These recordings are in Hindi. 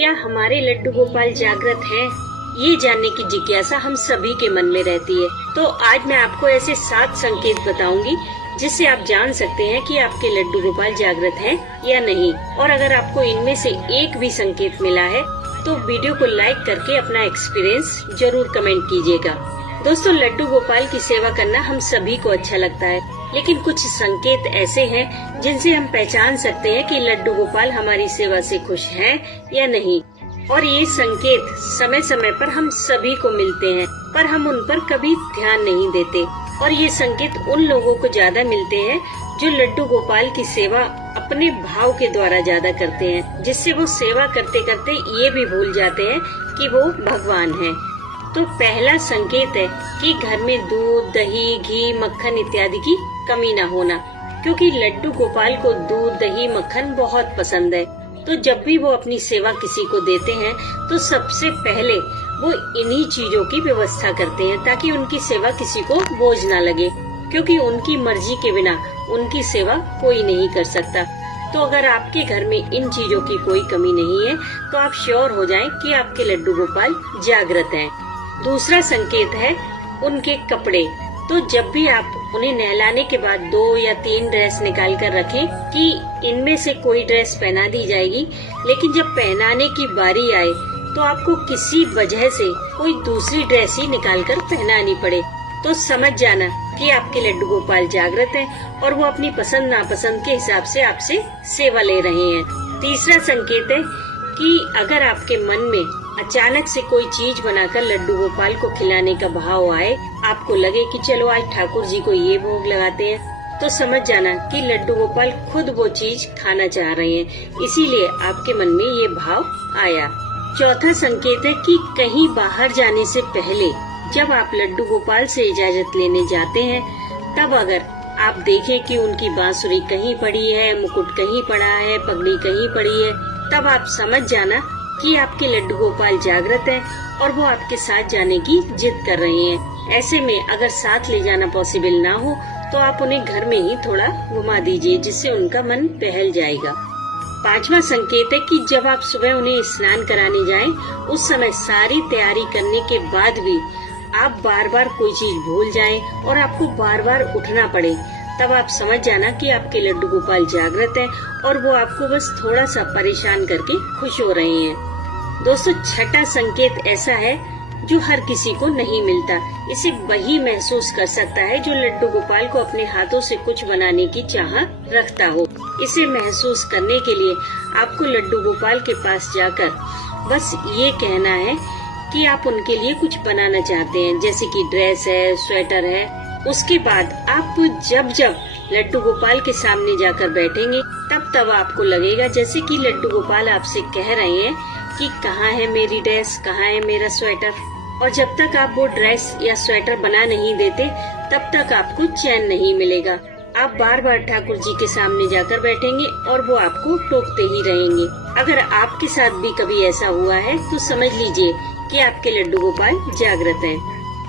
क्या हमारे लड्डू गोपाल जागृत हैं? ये जानने की जिज्ञासा हम सभी के मन में रहती है। तो आज मैं आपको ऐसे 7 संकेत बताऊंगी जिससे आप जान सकते हैं कि आपके लड्डू गोपाल जागृत हैं या नहीं। और अगर आपको इनमें से एक भी संकेत मिला है तो वीडियो को लाइक करके अपना एक्सपीरियंस जरूर कमेंट कीजिएगा। दोस्तों, लड्डू गोपाल की सेवा करना हम सभी को अच्छा लगता है, लेकिन कुछ संकेत ऐसे हैं जिनसे हम पहचान सकते हैं कि लड्डू गोपाल हमारी सेवा से खुश हैं या नहीं। और ये संकेत समय समय पर हम सभी को मिलते हैं, पर हम उन पर कभी ध्यान नहीं देते। और ये संकेत उन लोगों को ज्यादा मिलते हैं जो लड्डू गोपाल की सेवा अपने भाव के द्वारा ज्यादा करते हैं, जिससे वो सेवा करते करते ये भी भूल जाते हैं कि वो भगवान हैं। तो पहला संकेत है कि घर में दूध, दही, घी, मक्खन इत्यादि की कमी न होना, क्योंकि लड्डू गोपाल को दूध, दही, मक्खन बहुत पसंद है। तो जब भी वो अपनी सेवा किसी को देते हैं तो सबसे पहले वो इन्हीं चीजों की व्यवस्था करते हैं ताकि उनकी सेवा किसी को बोझ न लगे, क्योंकि उनकी मर्जी के बिना उनकी सेवा कोई नहीं कर सकता। तो अगर आपके घर में इन चीजों की कोई कमी नहीं है तो आप श्योर हो जाएं कि आपके लड्डू गोपाल जागृत हैं। दूसरा संकेत है उनके कपड़े। तो जब भी आप उन्हें नहलाने के बाद 2 या 3 ड्रेस निकाल कर रखें कि इनमें से कोई ड्रेस पहना दी जाएगी, लेकिन जब पहनाने की बारी आए तो आपको किसी वजह से कोई दूसरी ड्रेस ही निकाल कर पहनानी पड़े, तो समझ जाना कि आपके लड्डू गोपाल जागृत हैं और वो अपनी पसंद नापसंद के हिसाब से आपसे सेवा ले रहे हैं। तीसरा संकेत है कि अगर आपके मन में अचानक से कोई चीज बनाकर लड्डू गोपाल को खिलाने का भाव आए, आपको लगे कि चलो आज ठाकुर जी को ये भोग लगाते हैं, तो समझ जाना कि लड्डू गोपाल खुद वो चीज खाना चाह रहे हैं, इसीलिए आपके मन में ये भाव आया। चौथा संकेत है कि कहीं बाहर जाने से पहले जब आप लड्डू गोपाल से इजाजत लेने जाते हैं, तब अगर आप देखें कि उनकी बांसुरी कहीं पड़ी है, मुकुट कहीं पड़ा है, पगड़ी कहीं पड़ी है, तब आप समझ जाना कि आपके लड्डू गोपाल जागृत हैं और वो आपके साथ जाने की जिद कर रहे हैं। ऐसे में अगर साथ ले जाना पॉसिबल ना हो तो आप उन्हें घर में ही थोड़ा घुमा दीजिए, जिससे उनका मन बहल जाएगा। 5वां संकेत है कि जब आप सुबह उन्हें स्नान कराने जाएं, उस समय सारी तैयारी करने के बाद भी आप बार बार कोई चीज भूल जाएं और आपको बार बार उठना पड़े, तब आप समझ जाना कि आपके लड्डू गोपाल जागृत हैं और वो आपको बस थोड़ा सा परेशान करके खुश हो रहे हैं। दोस्तों, छठा संकेत ऐसा है जो हर किसी को नहीं मिलता। इसे वही महसूस कर सकता है जो लड्डू गोपाल को अपने हाथों से कुछ बनाने की चाह रखता हो। इसे महसूस करने के लिए आपको लड्डू गोपाल के पास जाकर बस ये कहना है कि आप उनके लिए कुछ बनाना चाहते हैं, जैसे कि ड्रेस है, स्वेटर है। उसके बाद आप जब जब लड्डू गोपाल के सामने जाकर बैठेंगे, तब आपको लगेगा जैसे कि लड्डू गोपाल आपसे कह रहे हैं कि कहाँ है मेरी ड्रेस, कहाँ है मेरा स्वेटर। और जब तक आप वो ड्रेस या स्वेटर बना नहीं देते, तब तक आपको चैन नहीं मिलेगा। आप बार बार ठाकुर जी के सामने जाकर बैठेंगे और वो आपको टोकते ही रहेंगे। अगर आपके साथ भी कभी ऐसा हुआ है तो समझ लीजिए कि आपके लड्डू गोपाल जागृत हैं।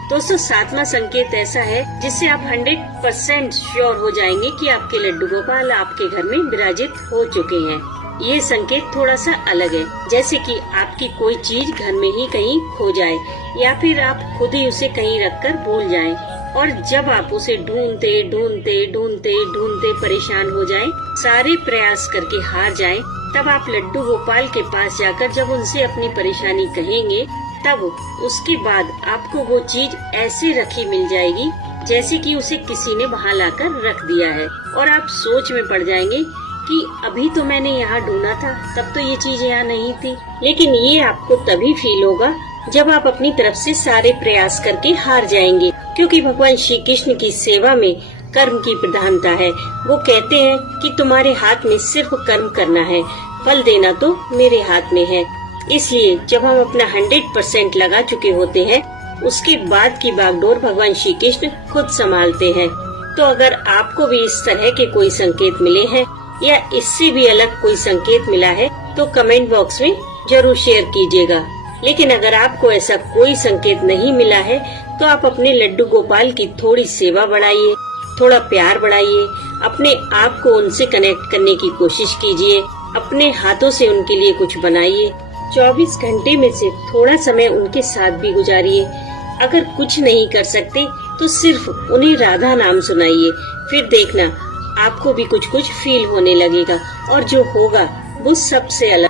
दोस्तों, 7वां संकेत ऐसा है जिससे आप 100% श्योर हो जाएंगे कि आपके लड्डू गोपाल आपके घर में विराजित हो चुके हैं। ये संकेत थोड़ा सा अलग है, जैसे कि आपकी कोई चीज घर में ही कहीं खो जाए या फिर आप खुद ही उसे कहीं रखकर भूल जाएं, और जब आप उसे ढूंढते ढूंढते ढूंढते ढूंढते परेशान हो जाएं, सारे प्रयास करके हार जाएं, तब आप लड्डू गोपाल के पास जाकर जब उनसे अपनी परेशानी कहेंगे, तब उसके बाद आपको वो चीज ऐसे रखी मिल जाएगी जैसे कि उसे किसी ने वहाँ लाकर रख दिया है, और आप सोच में पड़ जाएंगे कि अभी तो मैंने यहाँ ढूंढा था, तब तो ये चीज यहाँ नहीं थी। लेकिन ये आपको तभी फील होगा जब आप अपनी तरफ से सारे प्रयास करके हार जाएंगे, क्योंकि भगवान श्री कृष्ण की सेवा में कर्म की प्रधानता है। वो कहते हैं कि तुम्हारे हाथ में सिर्फ कर्म करना है, फल देना तो मेरे हाथ में है। इसलिए जब हम अपना 100% लगा चुके होते हैं, उसके बाद की बागडोर भगवान श्री कृष्ण खुद संभालते हैं। तो अगर आपको भी इस तरह के कोई संकेत मिले हैं या इससे भी अलग कोई संकेत मिला है तो कमेंट बॉक्स में जरूर शेयर कीजिएगा। लेकिन अगर आपको ऐसा कोई संकेत नहीं मिला है तो आप अपने लड्डू गोपाल की थोड़ी सेवा बढ़ाइए, थोड़ा प्यार बढ़ाइए, अपने आप को उनसे कनेक्ट करने की कोशिश कीजिए, अपने हाथों से उनके लिए कुछ बनाइए। 24 घंटे में से थोड़ा समय उनके साथ भी गुजारिए। अगर कुछ नहीं कर सकते तो सिर्फ उन्हें राधा नाम सुनाइए। फिर देखना आपको भी कुछ कुछ फील होने लगेगा और जो होगा वो सबसे अलग।